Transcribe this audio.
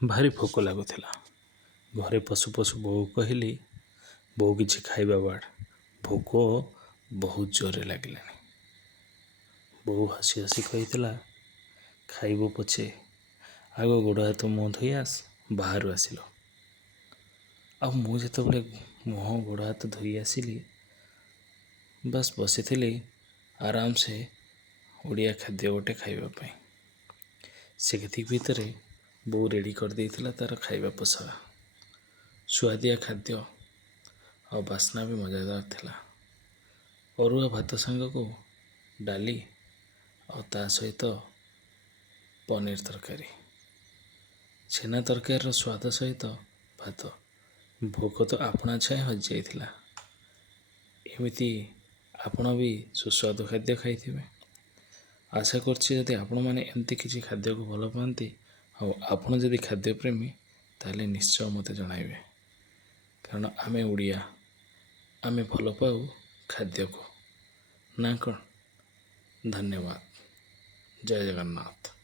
ଭାରି ଭୋକ ଲାଗୁଥିଲା। ଘରେ ପଶୁ ପଶୁ ବୋଉ କହିଲି, ବୋଉ କିଛି ଖାଇବା ବାଢ଼, ଭୋକ ବହୁତ ଜୋରରେ ଲାଗିଲାଣି। ବୋଉ ହସି ହସି କହିଥିଲା, ଖାଇବୁ ପଛେ ଆଗ ଗୋଡ଼ ହାତ ମୁହଁ ଧୋଇ ଆସ, ବାହାରୁ ଆସିଲ। ଆଉ ମୁଁ ଯେତେବେଳେ ମୁହଁ ଗୋଡ଼ ହାତ ଧୋଇ ଆସିଲି, ବାସ୍ ବସିଥିଲି ଆରାମସେ ଓଡ଼ିଆ ଖାଦ୍ୟ ଗୋଟେ ଖାଇବା ପାଇଁ। ସେତିକି ଭିତରେ ବୋଉ ରେଡ଼ି କରିଦେଇଥିଲା ତା'ର ଖାଇବା ପୋଷାକ। ସୁଆଦିଆ ଖାଦ୍ୟ ଆଉ ବାସ୍ନା ବି ମଜାଦାର ଥିଲା। ଅରୁଆ ଭାତ ସାଙ୍ଗକୁ ଡାଲି ଆଉ ତା ସହିତ ପନିର ତରକାରୀ, ଛେନା ତରକାରୀର ସ୍ୱାଦ ସହିତ ଭାତ, ଭୋକ ତ ଆପଣା ଛାଏଁ ହଜିଯାଇଥିଲା। ଏମିତି ଆପଣ ବି ସୁସ୍ୱାଦୁ ଖାଦ୍ୟ ଖାଇଥିବେ। ଆଶା କରୁଛି ଯଦି ଆପଣମାନେ ଏମିତି କିଛି ଖାଦ୍ୟକୁ ଭଲ ପାଆନ୍ତି ଆଉ ଆପଣ ଯଦି ଖାଦ୍ୟପ୍ରେମୀ, ତାହେଲେ ନିଶ୍ଚୟ ମୋତେ ଜଣାଇବେ। କାରଣ ଆମେ ଓଡ଼ିଆ, ଆମେ ଭଲ ପାଉ ଖାଦ୍ୟକୁ, ନା କ'ଣ? ଧନ୍ୟବାଦ। ଜୟ ଜଗନ୍ନାଥ।